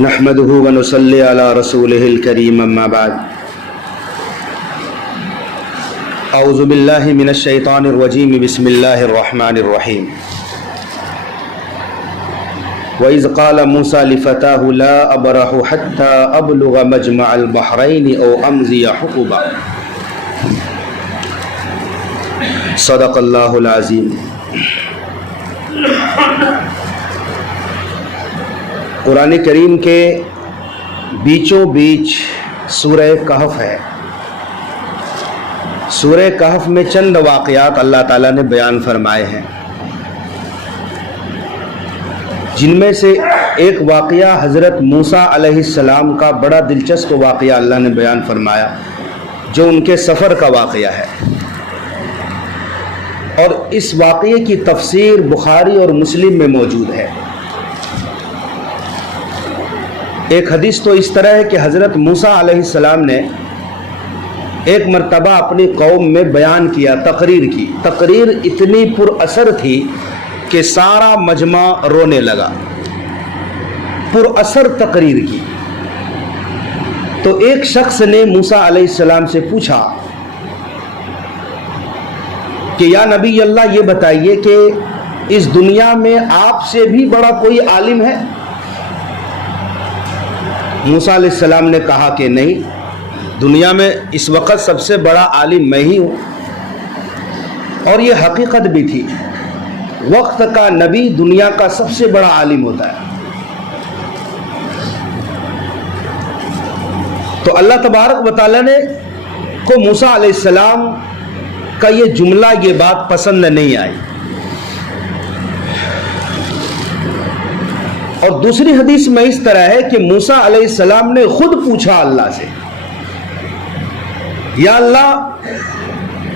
نحمده ونصلي على رسوله الكريم اما بعد اعوذ بالله من الشيطان الرجيم بسم الله الرحمن الرحيم وإذ قال موسى لفتاه لا أبرح حتى أبلغ مجمع البحرين أو أمضي حقبا صدق الله العظيم۔ قرآن کریم کے بیچوں بیچ سورہ کہف ہے۔ سورہ کہف میں چند واقعات اللہ تعالیٰ نے بیان فرمائے ہیں، جن میں سے ایک واقعہ حضرت موسیٰ علیہ السلام کا بڑا دلچسپ واقعہ اللہ نے بیان فرمایا، جو ان کے سفر کا واقعہ ہے، اور اس واقعے کی تفسیر بخاری اور مسلم میں موجود ہے۔ ایک حدیث تو اس طرح ہے کہ حضرت موسیٰ علیہ السلام نے ایک مرتبہ اپنی قوم میں بیان کیا، تقریر کی۔ تقریر اتنی پر اثر تھی کہ سارا مجمع رونے لگا، پر اثر تقریر کی۔ تو ایک شخص نے موسیٰ علیہ السلام سے پوچھا کہ یا نبی اللہ، یہ بتائیے کہ اس دنیا میں آپ سے بھی بڑا کوئی عالم ہے؟ موسیٰ علیہ السلام نے کہا کہ نہیں، دنیا میں اس وقت سب سے بڑا عالم میں ہی ہوں۔ اور یہ حقیقت بھی تھی، وقت کا نبی دنیا کا سب سے بڑا عالم ہوتا ہے۔ تو اللہ تبارک و تعالیٰ نے کو موسیٰ علیہ السلام کا یہ جملہ، یہ بات پسند نہیں آئی۔ اور دوسری حدیث میں اس طرح ہے کہ موسیٰ علیہ السلام نے خود پوچھا اللہ سے، یا اللہ،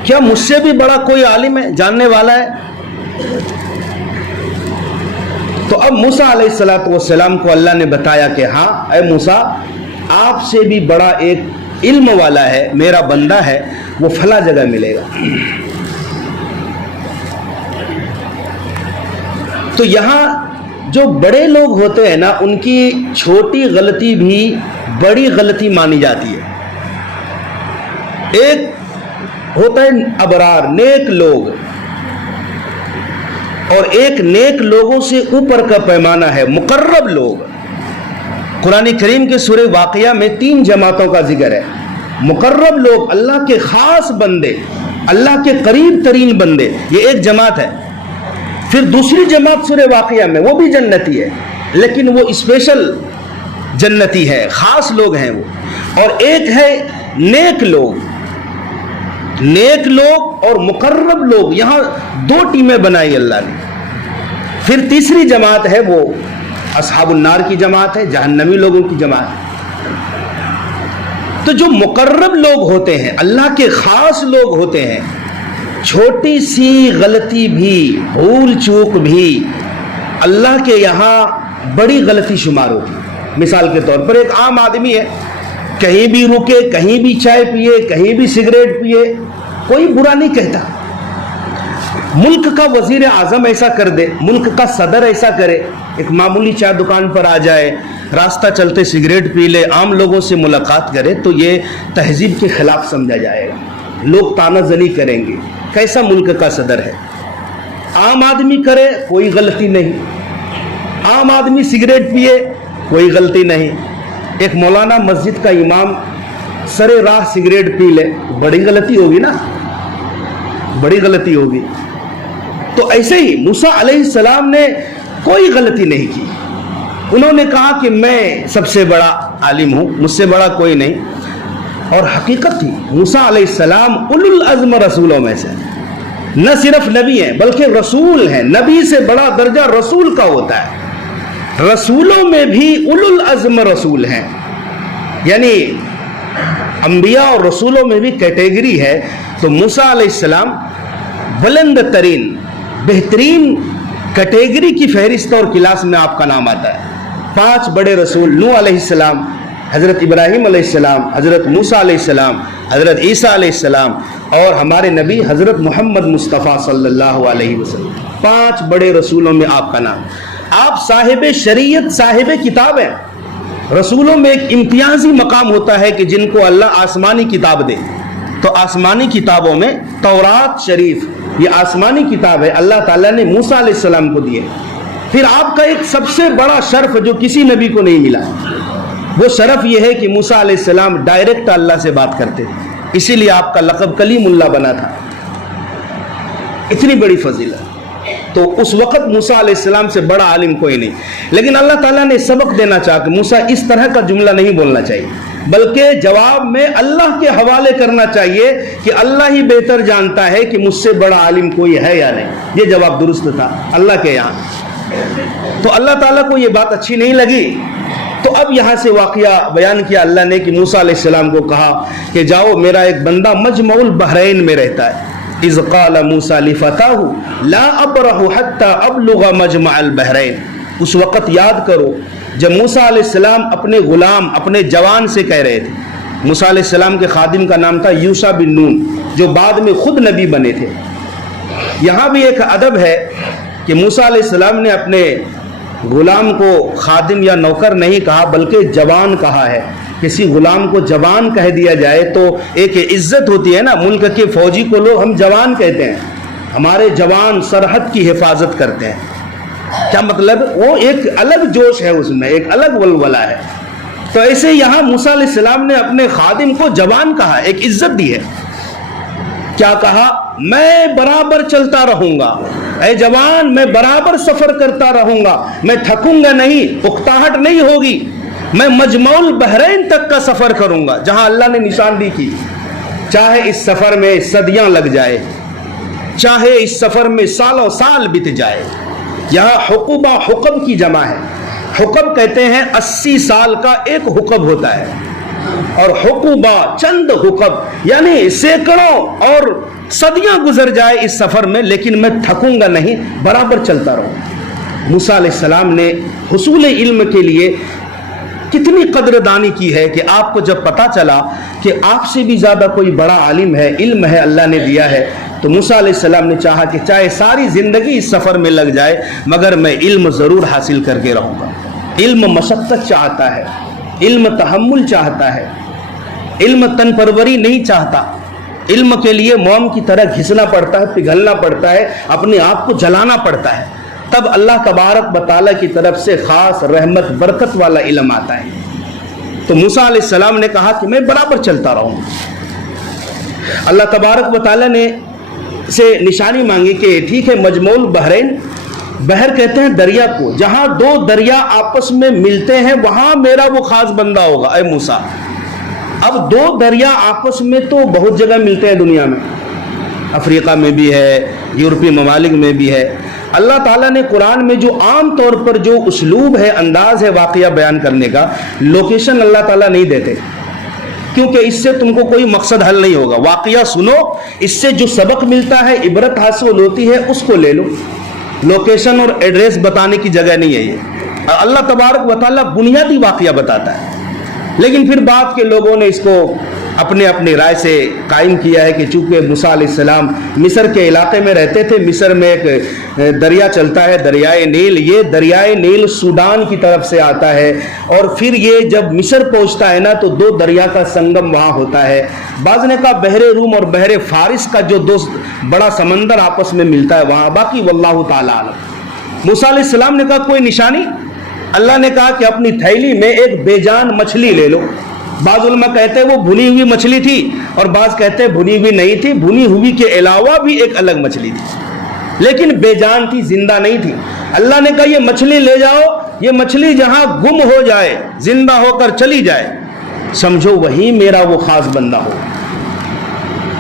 کیا مجھ سے بھی بڑا کوئی عالم ہے، جاننے والا ہے؟ تو اب موسیٰ علیہ السلام کو اللہ نے بتایا کہ ہاں اے موسیٰ، آپ سے بھی بڑا ایک علم والا ہے، میرا بندہ ہے، وہ فلاں جگہ ملے گا۔ تو یہاں جو بڑے لوگ ہوتے ہیں نا، ان کی چھوٹی غلطی بھی بڑی غلطی مانی جاتی ہے۔ ایک ہوتا ہے ابرار، نیک لوگ، اور ایک نیک لوگوں سے اوپر کا پیمانہ ہے مقرب لوگ۔ قرآن کریم کے سورہ واقعہ میں 3 جماعتوں کا ذکر ہے۔ مقرب لوگ، اللہ کے خاص بندے، اللہ کے قریب ترین بندے، یہ ایک جماعت ہے۔ پھر دوسری جماعت سورہ واقعہ میں، وہ بھی جنتی ہے، لیکن وہ اسپیشل جنتی ہے، خاص لوگ ہیں وہ۔ اور ایک ہے نیک لوگ، نیک لوگ اور مقرب لوگ، یہاں 2 ٹیمیں بنائی اللہ نے۔ پھر تیسری جماعت ہے وہ اصحاب النار کی جماعت ہے، جہنمی لوگوں کی جماعت ہے۔ تو جو مقرب لوگ ہوتے ہیں، اللہ کے خاص لوگ ہوتے ہیں، چھوٹی سی غلطی بھی، بھول چوک بھی اللہ کے یہاں بڑی غلطی شمار ہوتی ہے۔ مثال کے طور پر ایک عام آدمی ہے، کہیں بھی رکے، کہیں بھی چائے پیے، کہیں بھی سگریٹ پیے، کوئی برا نہیں کہتا۔ ملک کا وزیر اعظم ایسا کر دے، ملک کا صدر ایسا کرے، ایک معمولی چائے دکان پر آ جائے، راستہ چلتے سگریٹ پی لے، عام لوگوں سے ملاقات کرے، تو یہ تہذیب کے خلاف سمجھا جائے گا، لوگ طعنہ زنی کریں گے، کیسا ملک کا صدر ہے۔ عام آدمی کرے، کوئی غلطی نہیں، عام آدمی سگریٹ پیے، کوئی غلطی نہیں۔ ایک مولانا مسجد کا امام سرے راہ سگریٹ پی لے، بڑی غلطی ہوگی نا، بڑی غلطی ہوگی۔ تو ایسے ہی موسیٰ علیہ السلام نے کوئی غلطی نہیں کی۔ انہوں نے کہا کہ میں سب سے بڑا عالم ہوں، مجھ سے بڑا کوئی نہیں۔ اور حقیقت تھی، موسیٰ علیہ السلام اولو العزم رسولوں میں سے، نہ صرف نبی ہیں بلکہ رسول ہیں۔ نبی سے بڑا درجہ رسول کا ہوتا ہے، رسولوں میں بھی اولو العزم رسول ہیں، یعنی انبیاء اور رسولوں میں بھی کیٹیگری ہے۔ تو موسیٰ علیہ السلام بلند ترین، بہترین کیٹیگری کی فہرست اور کلاس میں آپ کا نام آتا ہے۔ 5 بڑے رسول، نوح علیہ السلام، حضرت ابراہیم علیہ السلام، حضرت موسیٰ علیہ السلام، حضرت عیسیٰ علیہ السلام، اور ہمارے نبی حضرت محمد مصطفیٰ صلی اللہ علیہ وسلم۔ 5 بڑے رسولوں میں آپ کا نام۔ آپ صاحب شریعت، صاحب کتاب ہیں، رسولوں میں ایک امتیازی مقام ہوتا ہے کہ جن کو اللہ آسمانی کتاب دے. تو آسمانی کتابوں میں تورات شریف یہ آسمانی کتاب ہے, اللہ تعالیٰ نے موسیٰ علیہ السلام کو دی ہے. پھر آپ کا ایک سب سے بڑا شرف جو کسی نبی کو نہیں ملا, وہ شرف یہ ہے کہ موسیٰ علیہ السلام ڈائریکٹ اللہ سے بات کرتے تھے, اسی لیے آپ کا لقب کلیم اللہ بنا تھا. اتنی بڑی فضیلت. تو اس وقت موسیٰ علیہ السلام سے بڑا عالم کوئی نہیں. لیکن اللہ تعالیٰ نے سبق دینا چاہا کہ موسیٰ اس طرح کا جملہ نہیں بولنا چاہیے, بلکہ جواب میں اللہ کے حوالے کرنا چاہیے کہ اللہ ہی بہتر جانتا ہے کہ مجھ سے بڑا عالم کوئی ہے یا نہیں. یہ جواب درست تھا اللہ کے یہاں. تو اللہ تعالیٰ کو یہ بات اچھی نہیں لگی. تو اب یہاں سے واقعہ بیان کیا اللہ نے کہ موسیٰ علیہ السلام کو کہا کہ جاؤ, میرا ایک بندہ مجمع البحرین میں رہتا ہے. اذ قال موسیٰ لفتاہ لا ابرح حتی ابلغ مجمع البحرین. اس وقت یاد کرو جب موسیٰ علیہ السلام اپنے غلام اپنے جوان سے کہہ رہے تھے. موسیٰ علیہ السلام کے خادم کا نام تھا یوشع بن نون, جو بعد میں خود نبی بنے تھے. یہاں بھی ایک ادب ہے کہ موسیٰ علیہ السلام نے اپنے غلام کو خادم یا نوکر نہیں کہا بلکہ جوان کہا ہے. کسی غلام کو جوان کہہ دیا جائے تو ایک عزت ہوتی ہے نا. ملک کے فوجی کو لوگ ہم جوان کہتے ہیں, ہمارے جوان سرحد کی حفاظت کرتے ہیں. کیا مطلب؟ وہ ایک الگ جوش ہے, اس میں ایک الگ ولولہ ہے. تو ایسے یہاں موسیٰ علیہ السلام نے اپنے خادم کو جوان کہا, ایک عزت دی ہے. کیا کہا؟ میں برابر چلتا رہوں گا, اے جوان میں برابر سفر کرتا رہوں گا, میں تھکوں گا نہیں, اکتاہٹ نہیں ہوگی. میں مجمع البحرین تک کا سفر کروں گا جہاں اللہ نے نشاندہی کی. چاہے اس سفر میں صدیاں لگ جائے, چاہے اس سفر میں سالوں سال بیت جائے. یہاں حقبہ حقب کی جمع ہے. حقب کہتے ہیں 80 سال کا ایک حقب ہوتا ہے, اور حقبہ چند حقب یعنی سینکڑوں اور صدیاں گزر جائے اس سفر میں, لیکن میں تھکوں گا نہیں, برابر چلتا رہوں. موسیٰ علیہ السلام نے حصول علم کے لیے کتنی قدردانی کی ہے کہ آپ کو جب پتا چلا کہ آپ سے بھی زیادہ کوئی بڑا عالم ہے, علم ہے, اللہ نے دیا ہے, تو موسیٰ علیہ السلام نے چاہا کہ چاہے ساری زندگی اس سفر میں لگ جائے مگر میں علم ضرور حاصل کر کے رہوں گا. علم مشقت چاہتا ہے, علم تحمل چاہتا ہے, علم تن پروری نہیں چاہتا. علم کے لیے موم کی طرح گھسنا پڑتا ہے, پگھلنا پڑتا ہے, اپنے آپ کو جلانا پڑتا ہے, تب اللہ تبارک و تعالیٰ کی طرف سے خاص رحمت برکت والا علم آتا ہے. تو موسیٰ علیہ السلام نے کہا کہ میں برابر چلتا رہوں. اللہ تبارک و تعالیٰ نے سے نشانی مانگی کہ ٹھیک ہے, مجمع البحرین, بحر کہتے ہیں دریا کو, جہاں دو دریا آپس میں ملتے ہیں وہاں میرا وہ خاص بندہ ہوگا اے موسیٰ. اب دو دریا آپس میں تو بہت جگہ ملتے ہیں دنیا میں, افریقہ میں بھی ہے, یورپی ممالک میں بھی ہے. اللہ تعالیٰ نے قرآن میں جو عام طور پر جو اسلوب ہے, انداز ہے واقعہ بیان کرنے کا, لوکیشن اللہ تعالیٰ نہیں دیتے, کیونکہ اس سے تم کو کوئی مقصد حل نہیں ہوگا. واقعہ سنو, اس سے جو سبق ملتا ہے, عبرت حاصل ہوتی ہے, اس کو لے لو. لوکیشن اور ایڈریس بتانے کی جگہ نہیں ہے یہ. اللہ تبارک و تعالیٰ بنیادی واقعہ بتاتا ہے, لیکن پھر بعد کے لوگوں نے اس کو اپنے اپنی رائے سے قائم کیا ہے کہ چونکہ موسیٰ علیہ السلام مصر کے علاقے میں رہتے تھے, مصر میں ایک دریا چلتا ہے دریائے نیل, یہ دریائے نیل سوڈان کی طرف سے آتا ہے, اور پھر یہ جب مصر پہنچتا ہے نا تو دو دریا کا سنگم وہاں ہوتا ہے. بعض نے کہا بحر روم اور بحر فارس کا جو دو بڑا سمندر آپس میں ملتا ہے وہاں, باقی واللہ تعالیٰ عالم. موسیٰ علیہ السلام نے کہا کوئی نشانی؟ اللہ نے کہا کہ اپنی تھیلی میں ایک بے جان مچھلی لے لو. بعض علماء کہتے ہیں وہ بھنی ہوئی مچھلی تھی, اور بعض کہتے ہیں بھنی ہوئی نہیں تھی, بھنی ہوئی کے علاوہ بھی ایک الگ مچھلی تھی, لیکن بے جان تھی, زندہ نہیں تھی. اللہ نے کہا یہ مچھلی لے جاؤ, یہ مچھلی جہاں گم ہو جائے, زندہ ہو کر چلی جائے, سمجھو وہی میرا وہ خاص بندہ ہو.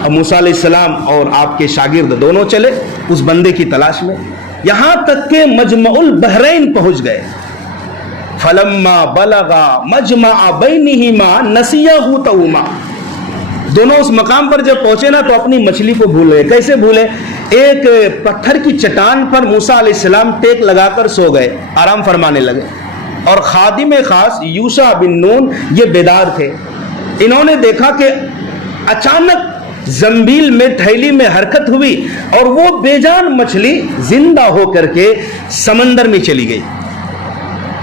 اب موسیٰ علیہ السلام اور آپ کے شاگرد دونوں چلے اس بندے کی تلاش میں, یہاں تک کہ مجمع البحرین پہنچ گئے. فلما بلغا مجمع بینہما نسیا حوتہما, دونوں اس مقام پر جب پہنچے نا تو اپنی مچھلی کو بھول گئے. کیسے بھولے؟ ایک پتھر کی چٹان پر موسیٰ علیہ السلام ٹیک لگا کر سو گئے, آرام فرمانے لگے, اور خادم خاص یوشع بن نون یہ بیدار تھے. انہوں نے دیکھا کہ اچانک زنبیل میں تھیلی میں حرکت ہوئی اور وہ بے جان مچھلی زندہ ہو کر کے سمندر میں چلی گئی.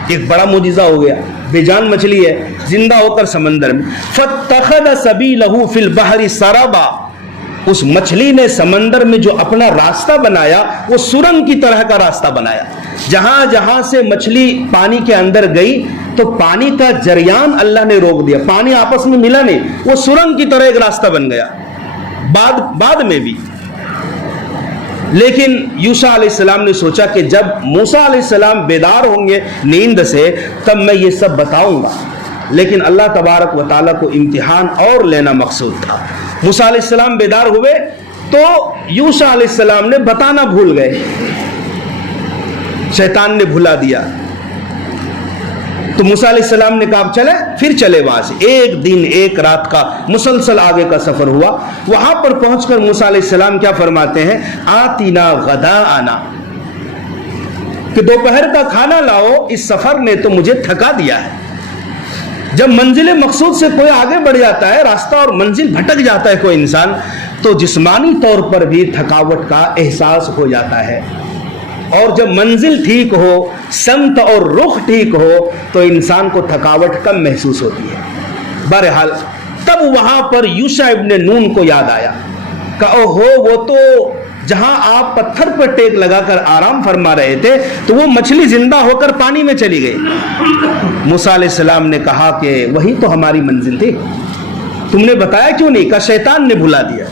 ایک بڑا معجزہ ہو گیا. بے جان مچھلی ہے زندہ ہو کر سمندر میں. فَاتَّخَذَ سَبِيلَهُ فِي الْبَحْرِ سَرَبًا, اس مچھلی نے سمندر میں جو اپنا راستہ بنایا وہ سرنگ کی طرح کا راستہ بنایا. جہاں جہاں سے مچھلی پانی کے اندر گئی تو پانی کا جریان اللہ نے روک دیا, پانی آپس میں ملا نہیں, وہ سرنگ کی طرح ایک راستہ بن گیا بعد میں بھی. لیکن یوشع علیہ السلام نے سوچا کہ جب موسیٰ علیہ السلام بیدار ہوں گے نیند سے تب میں یہ سب بتاؤں گا, لیکن اللہ تبارک و تعالیٰ کو امتحان اور لینا مقصود تھا. موسیٰ علیہ السلام بیدار ہوئے تو یوشع علیہ السلام نے بتانا بھول گئے, شیطان نے بھلا دیا. تو موسیٰ علیہ السلام نے کہا چلے, پھر چلے وہاں سے. ایک دن ایک رات کا مسلسل آگے کا سفر ہوا. وہاں پر پہنچ کر موسیٰ علیہ السلام کیا فرماتے ہیں, آتینا غداءنا, کہ دوپہر کا کھانا لاؤ, اس سفر نے تو مجھے تھکا دیا ہے. جب منزل مقصود سے کوئی آگے بڑھ جاتا ہے, راستہ اور منزل بھٹک جاتا ہے کوئی انسان, تو جسمانی طور پر بھی تھکاوٹ کا احساس ہو جاتا ہے. اور جب منزل ٹھیک ہو, سمت اور رخ ٹھیک ہو, تو انسان کو تھکاوٹ کم محسوس ہوتی ہے. بہرحال تب وہاں پر یوشع ابن نون کو یاد آیا کہ اوہو, وہ تو جہاں آپ پتھر پر ٹیک لگا کر آرام فرما رہے تھے تو وہ مچھلی زندہ ہو کر پانی میں چلی گئی. موسیٰ علیہ السلام نے کہا کہ وہی تو ہماری منزل تھی, تم نے بتایا کیوں نہیں؟ کہا شیطان نے بھلا دیا.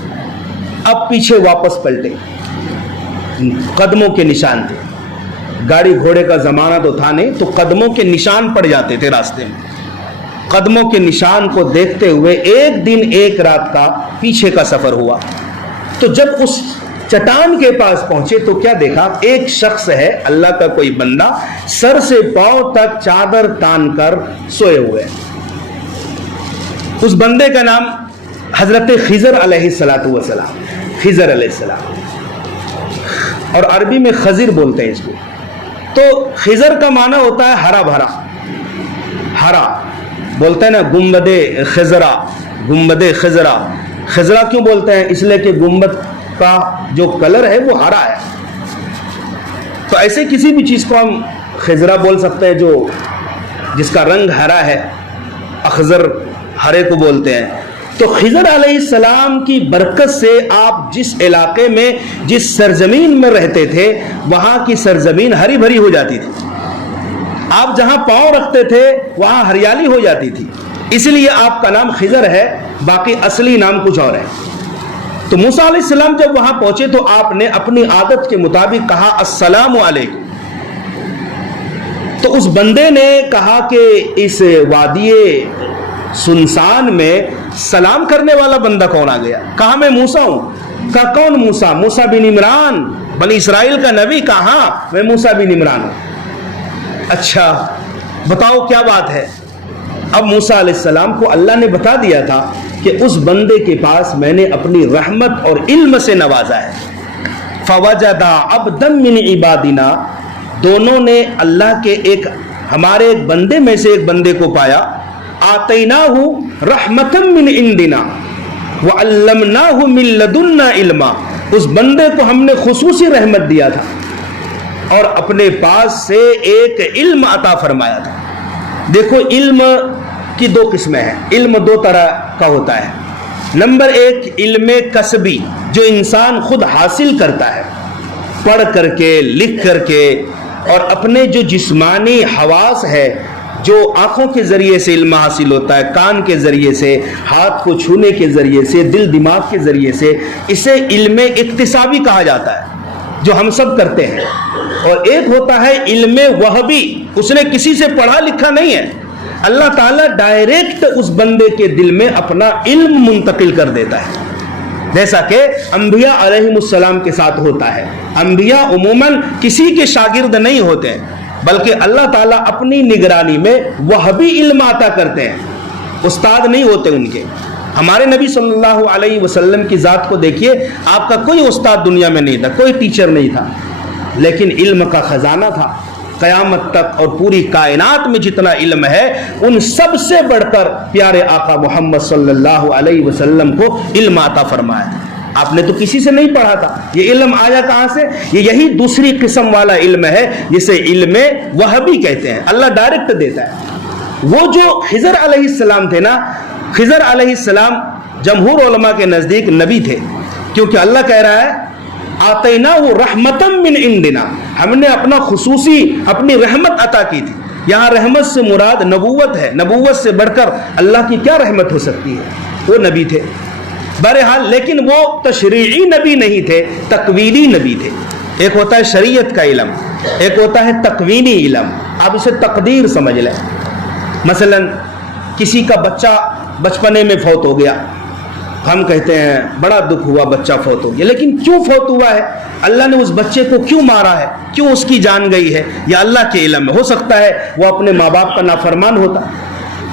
اب پیچھے واپس پلٹے, قدموں کے نشان تھے, گاڑی گھوڑے کا زمانہ تو تھا نہیں, تو قدموں کے نشان پڑ جاتے تھے راستے میں. قدموں کے نشان کو دیکھتے ہوئے ایک دن ایک رات کا پیچھے کا سفر ہوا. تو جب اس چٹان کے پاس پہنچے تو کیا دیکھا, ایک شخص ہے اللہ کا کوئی بندہ, سر سے پاؤں تک چادر تان کر سوئے ہوئے. اس بندے کا نام حضرت خضر علیہ السلام, خضر علیہ السلام, اور عربی میں خضر بولتے ہیں اس کو. تو خضر کا معنی ہوتا ہے ہرا بھرا, ہرا بولتے ہیں نا, گنبد خضرا, گنبد خضرا. خضرا کیوں بولتے ہیں؟ اس لیے کہ گنبد کا جو کلر ہے وہ ہرا ہے. تو ایسے کسی بھی چیز کو ہم خضرا بول سکتے ہیں جو جس کا رنگ ہرا ہے, اخضر ہرے کو بولتے ہیں. تو خضر علیہ السلام کی برکت سے آپ جس علاقے میں, جس سرزمین میں رہتے تھے, وہاں کی سرزمین ہری بھری ہو جاتی تھی. آپ جہاں پاؤں رکھتے تھے وہاں ہریالی ہو جاتی تھی, اس لیے آپ کا نام خضر ہے, باقی اصلی نام کچھ اور ہے. تو موسیٰ علیہ السلام جب وہاں پہنچے تو آپ نے اپنی عادت کے مطابق کہا السلام علیکم. تو اس بندے نے کہا کہ اس وادی سنسان میں سلام کرنے والا بندہ کون آ گیا؟ کہا میں موسیٰ ہوں. کہا کون موسیٰ؟ موسیٰ بن عمران, بنی اسرائیل کا نبی. کہا میں موسیٰ بن عمران ہوں. اچھا بتاؤ کیا بات ہے؟ اب موسیٰ علیہ السلام کو اللہ نے بتا دیا تھا کہ اس بندے کے پاس میں نے اپنی رحمت اور علم سے نوازا ہے. فوجدا عبدا من عبادنا, دونوں نے اللہ کے ایک ہمارے ایک بندے میں سے ایک بندے کو پایا. آتیناہ رحمتا من عندنا وعلمناہ من لدنا علما, اس بندے کو ہم نے خصوصی رحمت دیا تھا اور اپنے پاس سے ایک علم عطا فرمایا تھا. دیکھو علم کی دو قسمیں ہیں. علم دو طرح کا ہوتا ہے. نمبر ایک علم کسبی, جو انسان خود حاصل کرتا ہے, پڑھ کر کے, لکھ کر کے, اور اپنے جو جسمانی حواس ہے, جو آنکھوں کے ذریعے سے علم حاصل ہوتا ہے, کان کے ذریعے سے, ہاتھ کو چھونے کے ذریعے سے, دل دماغ کے ذریعے سے, اسے علم اکتسابی کہا جاتا ہے, جو ہم سب کرتے ہیں. اور ایک ہوتا ہے علم وہبی, اس نے کسی سے پڑھا لکھا نہیں ہے, اللہ تعالیٰ ڈائریکٹ اس بندے کے دل میں اپنا علم منتقل کر دیتا ہے, جیسا کہ انبیاء علیہم السلام کے ساتھ ہوتا ہے. انبیاء عموماً کسی کے شاگرد نہیں ہوتے ہیں, بلکہ اللہ تعالیٰ اپنی نگرانی میں وہبی علم عطا کرتے ہیں, استاد نہیں ہوتے ان کے. ہمارے نبی صلی اللہ علیہ وسلم کی ذات کو دیکھیے, آپ کا کوئی استاد دنیا میں نہیں تھا, کوئی ٹیچر نہیں تھا, لیکن علم کا خزانہ تھا. قیامت تک اور پوری کائنات میں جتنا علم ہے, ان سب سے بڑھ کر پیارے آقا محمد صلی اللہ علیہ وسلم کو علم عطا فرمایا. آپ نے تو کسی سے نہیں پڑھا تھا, یہ علم آیا کہاں سے؟ یہی دوسری قسم والا علم ہے جسے علم وہبی کہتے ہیں, اللہ ڈائریکٹ دیتا ہے. وہ جو خضر علیہ السلام تھے نا، خضر علیہ السلام جمہور علماء کے نزدیک نبی تھے، کیونکہ اللہ کہہ رہا ہے آتینا وہ رحمتم من عندنا، ہم نے اپنا خصوصی اپنی رحمت عطا کی تھی۔ یہاں رحمت سے مراد نبوت ہے، نبوت سے بڑھ کر اللہ کی کیا رحمت ہو سکتی ہے؟ وہ نبی تھے بہرحال، لیکن وہ تشریعی نبی نہیں تھے، تکوینی نبی تھے۔ ایک ہوتا ہے شریعت کا علم، ایک ہوتا ہے تکوینی علم، آپ اسے تقدیر سمجھ لیں۔ مثلا کسی کا بچہ بچپنے میں فوت ہو گیا، ہم کہتے ہیں بڑا دکھ ہوا بچہ فوت ہو گیا، لیکن کیوں فوت ہوا ہے، اللہ نے اس بچے کو کیوں مارا ہے، کیوں اس کی جان گئی ہے، یا اللہ کے علم میں ہو سکتا ہے وہ اپنے ماں باپ کا نافرمان ہوتا۔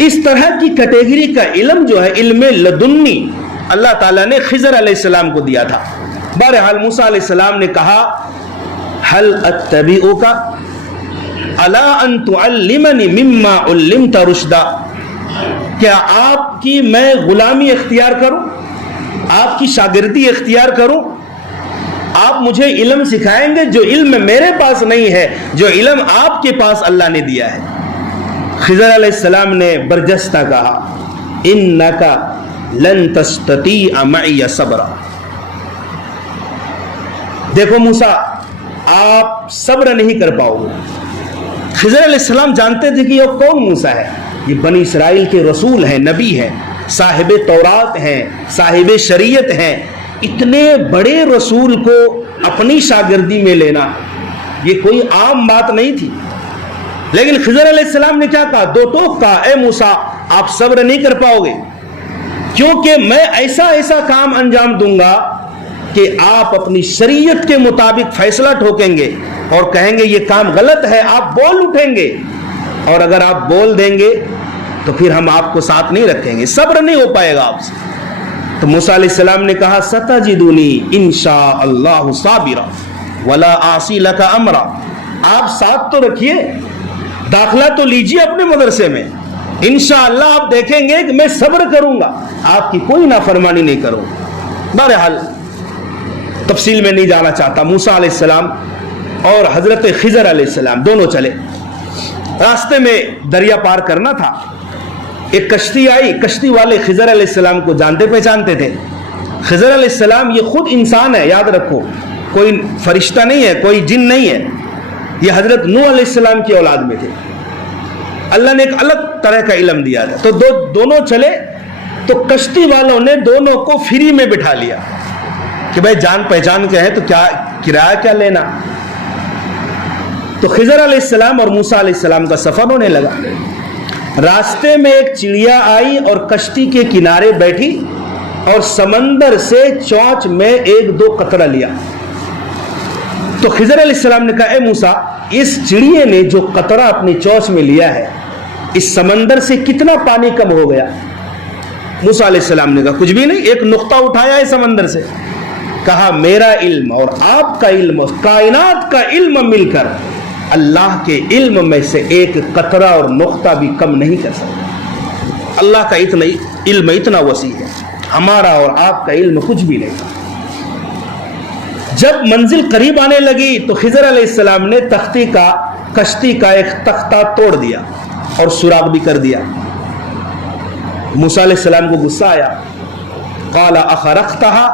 اس طرح کی کیٹیگری کا علم جو ہے علم لدنی اللہ تعالیٰ نے خضر علیہ السلام کو دیا تھا۔ بہرحال موسیٰ علیہ السلام نے کہا هل اتبعک علی ان تعلمنی مما علمت رشدا، کیا آپ کی میں غلامی اختیار کروں، آپ کی شاگردی اختیار کروں، آپ مجھے علم سکھائیں گے جو علم میرے پاس نہیں ہے، جو علم آپ کے پاس اللہ نے دیا ہے۔ خضر علیہ السلام نے برجستہ کہا انک لن تستطیع معی صبرا، دیکھو موسیٰ آپ صبر نہیں کر پاؤ گے۔ خضر علیہ السلام جانتے تھے کہ یہ کون موسیٰ ہے، یہ بنی اسرائیل کے رسول ہیں، نبی ہیں، صاحب تورات ہیں، صاحب شریعت ہیں، اتنے بڑے رسول کو اپنی شاگردی میں لینا یہ کوئی عام بات نہیں تھی۔ لیکن خضر علیہ السلام نے کیا کہا، دو ٹوک کہا اے موسیٰ آپ صبر نہیں کر پاؤ گے، کیونکہ میں ایسا کام انجام دوں گا کہ آپ اپنی شریعت کے مطابق فیصلہ ٹھوکیں گے اور کہیں گے یہ کام غلط ہے، آپ بول اٹھیں گے، اور اگر آپ بول دیں گے تو پھر ہم آپ کو ساتھ نہیں رکھیں گے، صبر نہیں ہو پائے گا آپ سے۔ تو موسیٰ علیہ السلام نے کہا ستجدنی انشاء اللہ صابرا ولا اعصی لک امرا، آپ ساتھ تو رکھیے، داخلہ تو لیجیے اپنے مدرسے میں، انشاءاللہ آپ دیکھیں گے کہ میں صبر کروں گا، آپ کی کوئی نافرمانی نہیں کروں۔ بہرحال تفصیل میں نہیں جانا چاہتا، موسیٰ علیہ السلام اور حضرت خضر علیہ السلام دونوں چلے، راستے میں دریا پار کرنا تھا، ایک کشتی آئی، کشتی والے خضر علیہ السلام کو جانتے پہچانتے تھے۔ خضر علیہ السلام یہ خود انسان ہے، یاد رکھو، کوئی فرشتہ نہیں ہے، کوئی جن نہیں ہے، یہ حضرت نوح علیہ السلام کی اولاد میں تھے، اللہ نے ایک الگ طرح کا علم دیا تھا۔ تو دونوں چلے تو کشتی والوں نے دونوں کو فری میں بٹھا لیا کہ بھائی جان پہچان کے ہیں تو کیا کرایہ کیا لینا۔ تو خضر علیہ السلام اور موسیٰ علیہ السلام کا سفر ہونے لگا، راستے میں ایک چڑیا آئی اور کشتی کے کنارے بیٹھی اور سمندر سے چونچ میں ایک دو قطرہ لیا۔ تو خضر علیہ السلام نے کہا اے موسیٰ اس چڑیے نے جو قطرہ اپنی چونچ میں لیا ہے اس سمندر سے کتنا پانی کم ہو گیا؟ موسیٰ علیہ السلام نے کہا کچھ بھی نہیں، ایک نقطہ اٹھایا ہے سمندر سے۔ کہا میرا علم اور آپ کا علم، کائنات کا علم مل کر اللہ کے علم میں سے ایک قطرہ اور نقطہ بھی کم نہیں کر سکتا۔ اللہ کا اتنا علم اتنا وسیع ہے، ہمارا اور آپ کا علم کچھ بھی نہیں۔ جب منزل قریب آنے لگی تو خضر علیہ السلام نے کشتی کا ایک تختہ توڑ دیا اور سوراخ بھی کر دیا۔ موسیٰ علیہ السلام کو غصہ آیا، قال اخرقتها،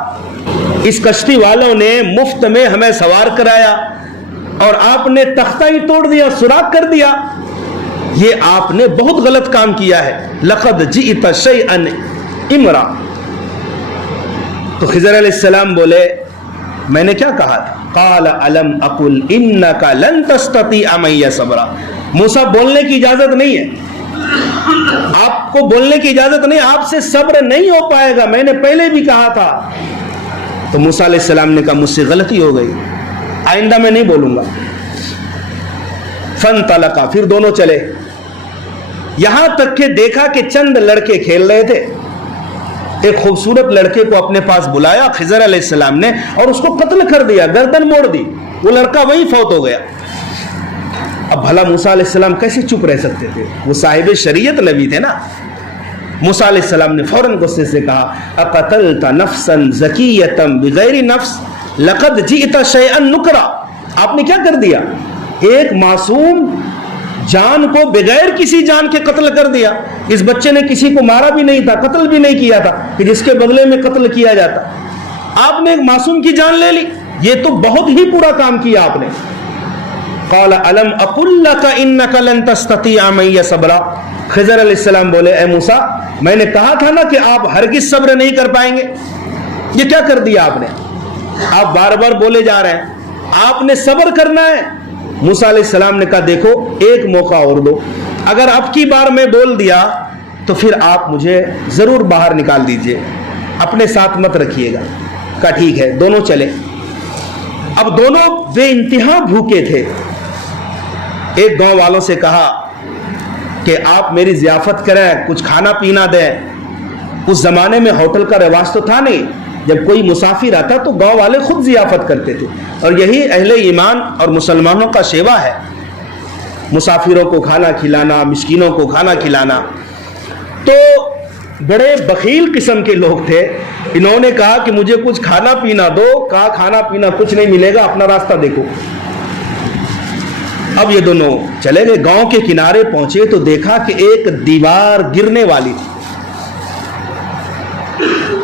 اس کشتی والوں نے مفت میں ہمیں سوار کرایا اور آپ نے تختہ ہی توڑ دیا، سوراخ کر دیا، یہ آپ نے بہت غلط کام کیا ہے، لقد جئت شیئا امرا۔ تو خضر علیہ السلام بولے میں نے کیا کہا تھا؟ قال الم اقل انک لن تستطیع معی صبرا، موسیٰ بولنے کی اجازت نہیں ہے، آپ کو بولنے کی اجازت نہیں، آپ سے صبر نہیں ہو پائے گا، میں نے پہلے بھی کہا تھا۔ تو موسیٰ علیہ السلام نے کہا مجھ سے غلطی ہو گئی، آئندہ میں نہیں بولوں گا۔ فانطلقا، پھر دونوں چلے، یہاں تک کہ دیکھا کہ چند لڑکے کھیل رہے تھے، ایک خوبصورت لڑکے کو اپنے پاس بلایا خضر علیہ السلام نے اور اس کو قتل کر دیا، گردن موڑ دی، وہ لڑکا وہیں فوت ہو گیا۔ اب بھلا موسیٰ علیہ السلام کیسے چپ رہ سکتے تھے، وہ صاحب شریعت نبی تھے نا۔ موسیٰ علیہ السلام نے فوراً غصے سے کہا اقتلت نفسا زکیۃ بغیر نفس لقد جئت شیئا نکرا، آپ نے کیا کر دیا، ایک معصوم جان کو بغیر کسی جان کے قتل کر دیا. اس بچے نے کسی کو مارا بھی نہیں تھا, قتل بھی نہیں کیا تھا کہ جس کے بدلے میں قتل کیا جاتا. آپ نے ایک معصوم کی جان لے لی, یہ تو بہت ہی پورا کام کیا آپ نے. قال الم اقل لك انك لن تستطيع معي صبرا. خضر علیہ السلام بولے اے موسیٰ, میں نے کہا تھا نا کہ آپ ہرگز صبر نہیں کر پائیں گے. یہ کیا کر دیا آپ نے؟ آپ بار بار بولے جا رہے ہیں آپ نے صبر کرنا ہے. موسیٰ علیہ السلام نے کہا دیکھو ایک موقع اور دو, اگر اب کی بار میں بول دیا تو پھر آپ مجھے ضرور باہر نکال دیجئے, اپنے ساتھ مت رکھیے گا. کہا ٹھیک ہے. دونوں چلے. اب دونوں بے انتہا بھوکے تھے. ایک گاؤں والوں سے کہا کہ آپ میری ضیافت کریں, کچھ کھانا پینا دیں. اس زمانے میں ہوٹل کا رواج تو تھا نہیں, جب کوئی مسافر آتا تو گاؤں والے خود ضیافت کرتے تھے, اور یہی اہل ایمان اور مسلمانوں کا شیوا ہے, مسافروں کو کھانا کھلانا, مسکینوں کو کھانا کھلانا. تو بڑے بخیل قسم کے لوگ تھے. انہوں نے کہا کہ مجھے کچھ کھانا پینا دو. کہا کھانا پینا کچھ نہیں ملے گا, اپنا راستہ دیکھو. اب یہ دونوں چلے گئے. گاؤں کے کنارے پہنچے تو دیکھا کہ ایک دیوار گرنے والی تھی.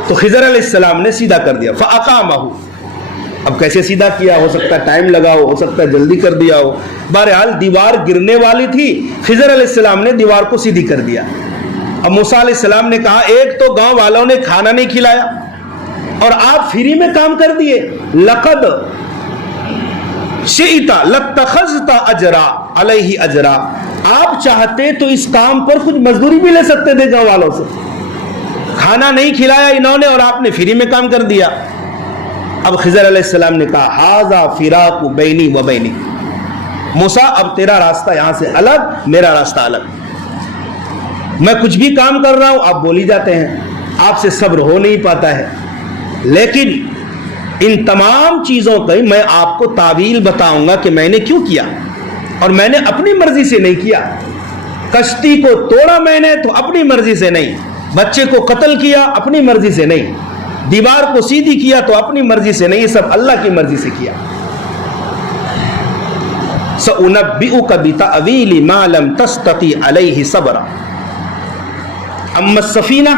تو خضر علیہ السلام نے سیدھا کر دیا. فَأَقَامَهُ. اب کیسے سیدھا کیا؟ ہو سکتا ہے ٹائم لگا ہو سکتا ہے جلدی کر دیا ہو. بہرحال دیوار گرنے والی تھی, خضر علیہ السلام نے دیوار کو سیدھی کر دیا. اب موسیٰ علیہ السلام نے کہا ایک تو گاؤں والوں نے کھانا نہیں کھلایا اور آپ فری میں کام کر دیے. لقد شئت لاتخذت اجرا علیہ اجرا. آپ چاہتے تو اس کام پر کچھ مزدوری بھی لے سکتے تھے گاؤں والوں سے. کھانا نہیں کھلایا انہوں نے اور آپ نے فری میں کام کر دیا. اب خضر علیہ السلام نے کہا ھذا فراق بینی و بینک. موسیٰ اب تیرا راستہ یہاں سے الگ, میرا راستہ الگ. میں کچھ بھی کام کر رہا ہوں آپ بولی جاتے ہیں, آپ سے صبر ہو نہیں پاتا ہے. لیکن ان تمام چیزوں کی میں آپ کو تعویل بتاؤں گا کہ میں نے کیوں کیا, اور میں نے اپنی مرضی سے نہیں کیا. کشتی کو توڑا میں نے تو اپنی مرضی سے نہیں, بچے کو قتل کیا اپنی مرضی سے نہیں, دیوار کو سیدھی کیا تو اپنی مرضی سے نہیں, یہ سب اللہ کی مرضی سے کیا. سأنبئك بتأویل ما لم تستطع علیہ صبرا. اما السفینہ,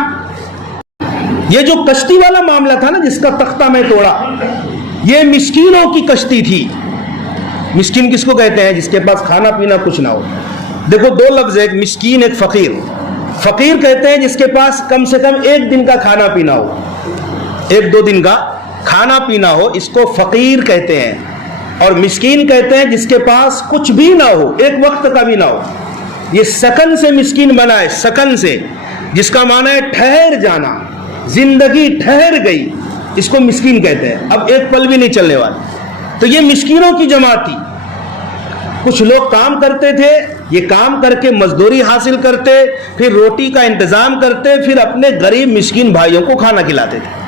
یہ جو کشتی والا معاملہ تھا نا جس کا تختہ میں توڑا, یہ مسکینوں کی کشتی تھی. مسکین کس کو کہتے ہیں؟ جس کے پاس کھانا پینا کچھ نہ ہو. دیکھو دو لفظ ہے, ایک مسکین ایک فقیر. فقیر کہتے ہیں جس کے پاس کم سے کم ایک دن کا کھانا پینا ہو, ایک دو دن کا کھانا پینا ہو, اس کو فقیر کہتے ہیں. اور مسکین کہتے ہیں جس کے پاس کچھ بھی نہ ہو, ایک وقت کا بھی نہ ہو. یہ سکن سے مسکین بنا ہے, سکن سے, جس کا معنی ہے ٹھہر جانا, زندگی ٹھہر گئی, اس کو مسکین کہتے ہیں. اب ایک پل بھی نہیں چلنے والا. تو یہ مسکینوں کی جماعت تھی. کچھ لوگ کام کرتے تھے, یہ کام کر کے مزدوری حاصل کرتے, پھر روٹی کا انتظام کرتے, پھر اپنے غریب مسکین بھائیوں کو کھانا کھلاتے تھے.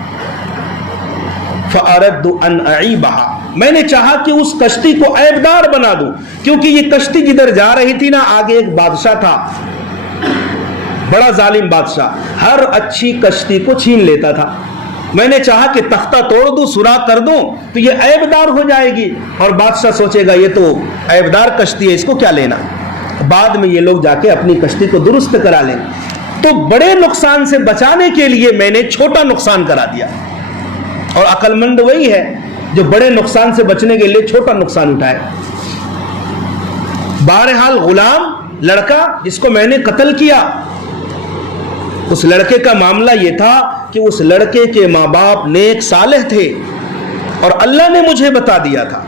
فَأَرَدْتُ أَنْ أَعِيبَهَا. میں نے چاہا کہ اس کشتی کو عیبدار بنا دوں, کیونکہ یہ کشتی جدھر جا رہی تھی نا, آگے ایک بادشاہ تھا, بڑا ظالم بادشاہ, ہر اچھی کشتی کو چھین لیتا تھا. میں نے چاہا کہ تختہ توڑ دوں, سوراخ کر دوں تو یہ عیبدار ہو جائے گی, اور بادشاہ سوچے گا یہ تو عیبدار کشتی ہے, اس کو کیا لینا. بعد میں یہ لوگ جا کے اپنی کشتی کو درست کرا لیں. تو بڑے نقصان سے بچانے کے لیے میں نے چھوٹا نقصان کرا دیا. اور عقل مند وہی ہے جو بڑے نقصان سے بچنے کے لیے چھوٹا نقصان اٹھائے. بہرحال غلام لڑکا جس کو میں نے قتل کیا, اس لڑکے کا معاملہ یہ تھا کہ اس لڑکے کے ماں باپ نیک صالح تھے, اور اللہ نے مجھے بتا دیا تھا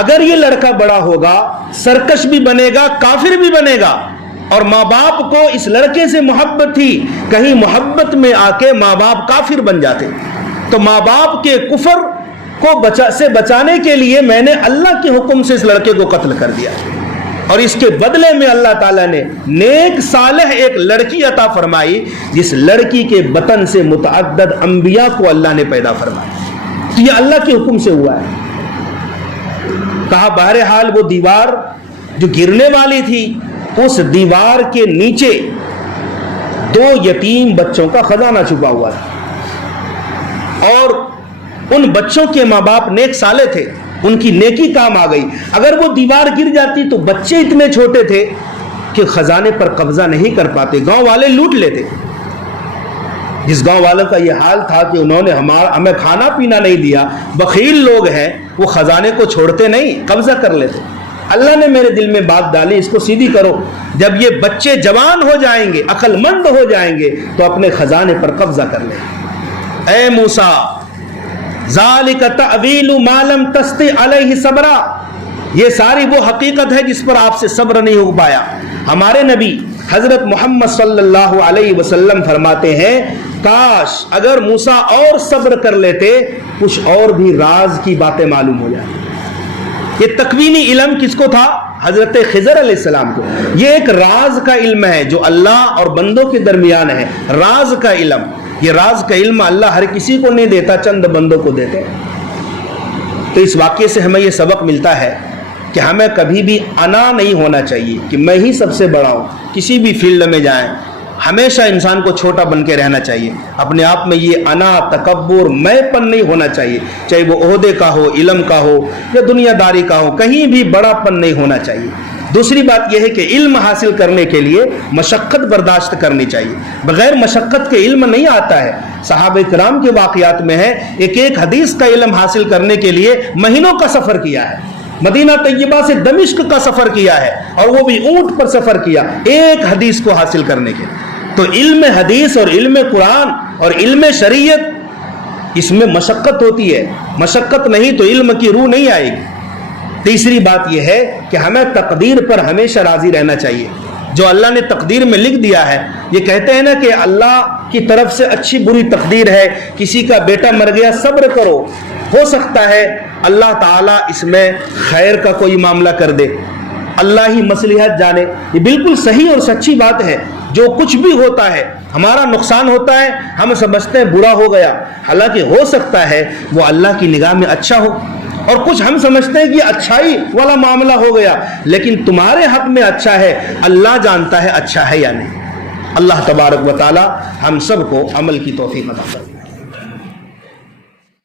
اگر یہ لڑکا بڑا ہوگا سرکش بھی بنے گا, کافر بھی بنے گا. اور ماں باپ کو اس لڑکے سے محبت تھی, کہیں محبت میں آ کے ماں باپ کافر بن جاتے, تو ماں باپ کے کفر کو بچانے کے لیے میں نے اللہ کے حکم سے اس لڑکے کو قتل کر دیا. اور اس کے بدلے میں اللہ تعالیٰ نے نیک صالح ایک لڑکی عطا فرمائی, جس لڑکی کے بطن سے متعدد انبیاء کو اللہ نے پیدا فرمایا. تو یہ اللہ کے حکم سے ہوا ہے. کہا بہرحال وہ دیوار جو گرنے والی تھی, اس دیوار کے نیچے 2 یتیم بچوں کا خزانہ چھپا ہوا تھا, اور ان بچوں کے ماں باپ نیک صالح تھے, ان کی نیکی کام آ گئی. اگر وہ دیوار گر جاتی تو بچے اتنے چھوٹے تھے کہ خزانے پر قبضہ نہیں کر پاتے، گاؤں والے لوٹ لیتے۔ جس گاؤں والوں کا یہ حال تھا کہ انہوں نے ہمیں کھانا پینا نہیں دیا، بخیل لوگ ہیں، وہ خزانے کو چھوڑتے نہیں، قبضہ کر لیتے۔ اللہ نے میرے دل میں بات ڈالی، اس کو سیدھی کرو، جب یہ بچے جوان ہو جائیں گے، عقل مند ہو جائیں گے، تو اپنے خزانے پر قبضہ کر لیں۔ اے موسیٰ، ذالک تأویل ما لم تستطع علیہ صبرا، یہ ساری وہ حقیقت ہے جس پر آپ سے صبر نہیں ہو پایا۔ ہمارے نبی حضرت محمد صلی اللہ علیہ وسلم فرماتے ہیں، کاش اگر موسیٰ اور صبر کر لیتے، کچھ اور بھی راز کی باتیں معلوم ہو جائیں۔ یہ تکوینی علم کس کو تھا؟ حضرت خضر علیہ السلام کو۔ یہ ایک راز کا علم ہے جو اللہ اور بندوں کے درمیان ہے، راز کا علم۔ یہ راز کا علم اللہ ہر کسی کو نہیں دیتا، چند بندوں کو دیتے ہیں۔ تو اس واقعے سے ہمیں یہ سبق ملتا ہے کہ ہمیں کبھی بھی انا نہیں ہونا چاہیے کہ میں ہی سب سے بڑا ہوں۔ کسی بھی فیلڈ میں جائیں، ہمیشہ انسان کو چھوٹا بن کے رہنا چاہیے۔ اپنے آپ میں یہ انا، تکبر، میں پن نہیں ہونا چاہیے، چاہے وہ عہدے کا ہو، علم کا ہو یا دنیا داری کا ہو، کہیں بھی بڑا پن نہیں ہونا چاہیے۔ دوسری بات یہ ہے کہ علم حاصل کرنے کے لیے مشقت برداشت کرنی چاہیے، بغیر مشقت کے علم نہیں آتا ہے۔ صحابہ کرام کے واقعات میں ہے، ایک ایک حدیث کا علم حاصل کرنے کے لیے مہینوں کا سفر کیا ہے، مدینہ طیبہ سے دمشق کا سفر کیا ہے، اور وہ بھی اونٹ پر سفر کیا ایک حدیث کو حاصل کرنے کے۔ تو علم حدیث اور علم قرآن اور علم شریعت، اس میں مشقت ہوتی ہے، مشقت نہیں تو علم کی روح نہیں آئے گی۔ تیسری بات یہ ہے کہ ہمیں تقدیر پر ہمیشہ راضی رہنا چاہیے، جو اللہ نے تقدیر میں لکھ دیا ہے۔ یہ کہتے ہیں نا کہ اللہ کی طرف سے اچھی بری تقدیر ہے، کسی کا بیٹا مر گیا، صبر کرو، ہو سکتا ہے اللہ تعالیٰ اس میں خیر کا کوئی معاملہ کر دے، اللہ ہی مصلحت جانے۔ یہ بالکل صحیح اور سچی بات ہے۔ جو کچھ بھی ہوتا ہے، ہمارا نقصان ہوتا ہے، ہم سمجھتے ہیں برا ہو گیا، حالانکہ ہو سکتا ہے وہ اللہ کی نگاہ میں اچھا ہو، اور کچھ ہم سمجھتے ہیں کہ اچھائی والا معاملہ ہو گیا، لیکن تمہارے حق میں اچھا ہے، اللہ جانتا ہے اچھا ہے یا نہیں۔ اللہ تبارک و تعالی ہم سب کو عمل کی توفیق عطا فرمائے۔